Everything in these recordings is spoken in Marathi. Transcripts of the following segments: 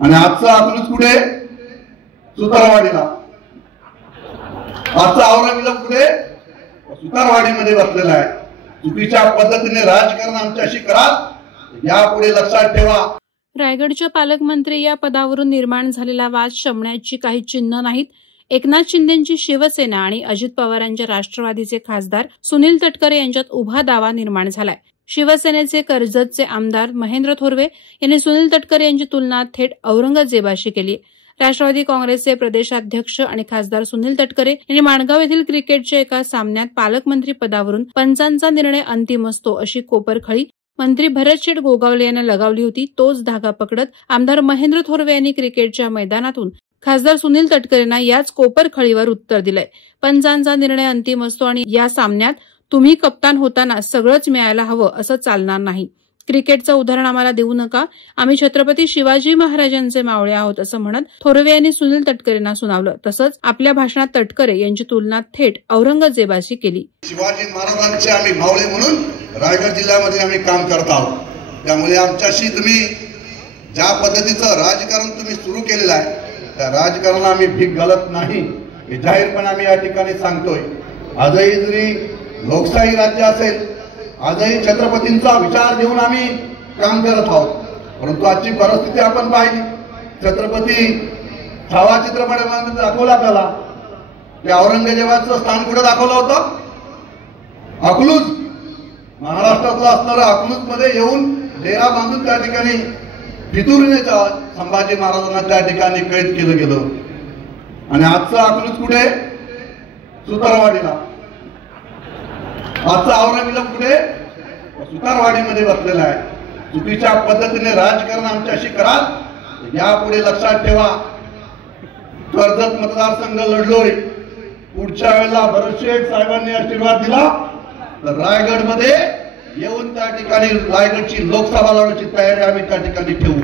आणि आजचा अकलूज कुठे? सुतारवाडीला. आजचा औरंगाबाद कुठे? सुतारवाडीमध्ये बसलेला आहे. चुकीच्या पद्धतीने राजकारण आमच्याशी कराल यापुढे लक्षात ठेवा. रायगडच्या पालकमंत्री या पदावरून निर्माण झालेला वाद शमण्याची काही चिन्ह नाहीत. एकनाथ शिंदेंची शिवसेना आणि अजित पवारांच्या राष्ट्रवादीचे खासदार सुनील तटकरे यांच्यात उभा दावा निर्माण झालाय. शिवसेनेचे कर्जतचे आमदार महेंद्र थोरवे यांनी सुनील तटकरे यांची तुलना थेट औरंगजेबाशी केली. राष्ट्रवादी काँग्रेसचे प्रदेशाध्यक्ष आणि खासदार सुनील तटकरे यांनी माणगाव येथील क्रिकेटच्या एका सामन्यात पालकमंत्री पदावरून पंचांचा निर्णय अंतिम असतो अशी कोपरखळी मंत्री भरतशेठ गोगावले यांना लगावली होती. तोच धागा पकडत आमदार महेंद्र थोरवे यांनी क्रिकेटच्या मैदानातून खासदार सुनील तटकरेंना याच कोपरखळीवर उत्तर दिलंय. पंचांचा निर्णय अंतिम असतो आणि या सामन्यात तुम्ही कप्तान होताना सगळंच मिळायला हवं असं चालणार नाही. क्रिकेटचं उदाहरण आम्हाला देऊ नका. आम्ही छत्रपती शिवाजी महाराजांचे मावळे आहोत असं म्हणत थोरवे यांनी सुनील तटकरेंना सुनावलं. तसंच आपल्या भाषणात तटकरे यांची तुलना थेट औरंगजेबाशी केली. शिवाजी महाराजांचे आम्ही मावळे म्हणून रायगड जिल्ह्यामध्ये आम्ही काम करत आहोत. त्यामुळे आमच्याशी तुम्ही ज्या पद्धतीचं राजकारण तुम्ही सुरू केलेलं आहे त्या राजकारणाला आम्ही भीक घालत नाही हे जाहीरपणे आम्ही या ठिकाणी सांगतोय. आजही जरी लोकशाही राज्य असेल, आजही छत्रपतींचा विचार घेऊन आम्ही काम करत आहोत. परंतु आजची परिस्थिती आपण पाहिली. छत्रपती छावा चित्रपटामध्ये दाखवला त्याला की औरंगजेबाचं स्थान कुठे दाखवलं होतं? अकलूज. महाराष्ट्रातलं असणारं अकलूज मध्ये येऊन डेरा बांधून त्या ठिकाणी फितुरीने संभाजी महाराजांना त्या ठिकाणी कैद केलं गेलं. आणि आजचं अकलूज कुठे? सुतारवाडीला. आजचा औरंगाबाद कुठे? सुतारवाडीमध्ये बसलेला आहे. चुकीच्या पद्धतीने राजकारण आमच्याशी कराल यापुढे लक्षात ठेवा. कर्जत मतदारसंघ लढलोय. पुढच्या वेळेला भरतशेठ साहेबांनी आशीर्वाद दिला तर रायगडमध्ये येऊन त्या ठिकाणी रायगडची लोकसभा लढवण्याची तयारी आम्ही त्या ठिकाणी ठेवू.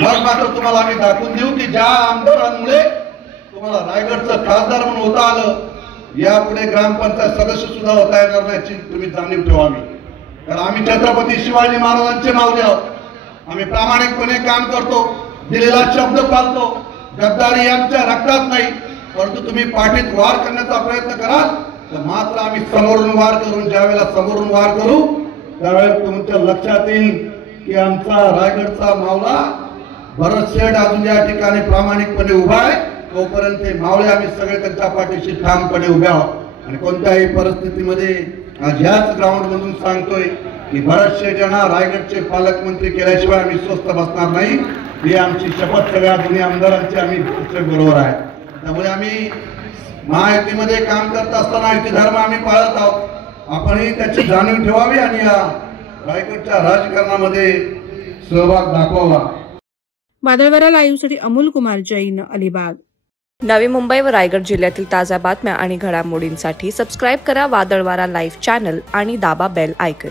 मग मात्र तुम्हाला आम्ही दाखवून देऊ की ज्या आमदारांमुळे तुम्हाला रायगडचं खासदार म्हणून होता आलं यापुढे ग्रामपंचायत सदस्य सुद्धा होता येणार नाही याची तुम्ही जाणीव ठेवावी. कारण आम्ही छत्रपती शिवाजी महाराजांचे मावळे आहोत. आम्ही प्रामाणिकपणे काम करतो, दिलेला शब्द पाळतो. गद्दारी आमच्या रक्तात नाही. परंतु तुम्ही पाठीत वार करण्याचा प्रयत्न कराल तर मात्र आम्ही समोरून वार करून ज्यावेळेला समोरून वार करू त्यावेळेस तुमच्या लक्षात येईल की आमचा रायगडचा मावळा भरतशेठ अजून या ठिकाणी प्रामाणिकपणे उभा आहे. तोपर्यंत मावळे आम्ही सगळे त्यांच्या पाठीशी ठामपणे उभे आहोत. आणि कोणत्याही परिस्थितीमध्ये आज ह्याच ग्राउंड मधून सांगतोय की भरतशेठ यांना रायगडचे पालकमंत्री केल्याशिवाय आम्ही स्वस्थ बसणार नाही. ही आमची शपथ सगळ्या दोन्ही आमदारांची आम्ही बरोबर आहे. त्यामुळे आम्ही महायुतीमध्ये काम करत असताना युती धर्म आम्ही पाळत आहोत. आपणही त्याची जाणीव ठेवावी आणि या रायगडच्या राजकारणामध्ये सहभाग दाखवावा. वादळवारा लाईव्हसाठी अमोल कुमार जैन, अलिबाग. नवी मुंबई व रायगड जिल्ह्यातील ताज्या बातम्या आणि घडामोडींसाठी सबस्क्राईब करा वादळवारा लाईव्ह चॅनल आणि दाबा बेल आयकॉन.